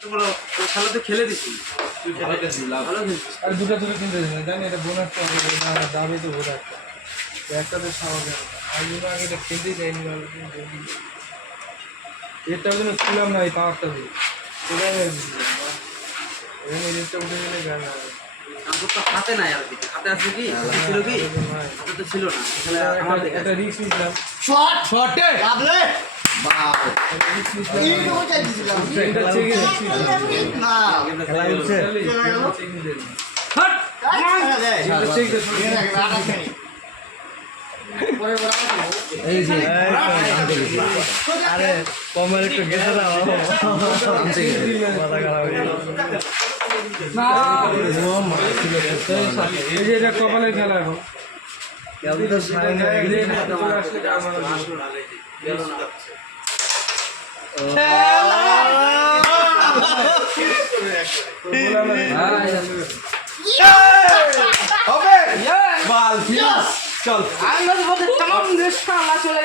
খেলা তো খেলে দিছি আর দুটো কিনতে দেবেন জানি এটা বোনাস যাবে তো বোনাস একটাতে স্বাভাবিক আগে এটা খেলতেই যায়নি এরটার জন্য ছিলাম না এই পাওয়ারটা দিয়ে সেটাই এখানে রেটটা উঠে গেলে গান হাতে নাই আর কি হাতে আছে কি ছিল কি হাতে তো ছিল না একটা রিস্ক নিলাম শর্টে কাবলে বাহ এটা চেকে না খেলা হচ্ছে হাট এই যে আরে কমের একটু গেছে না এই যে এটা কপালের খেলা এখন হবে বাল চল আমি বলতে কেমন দেশ খেলা চলে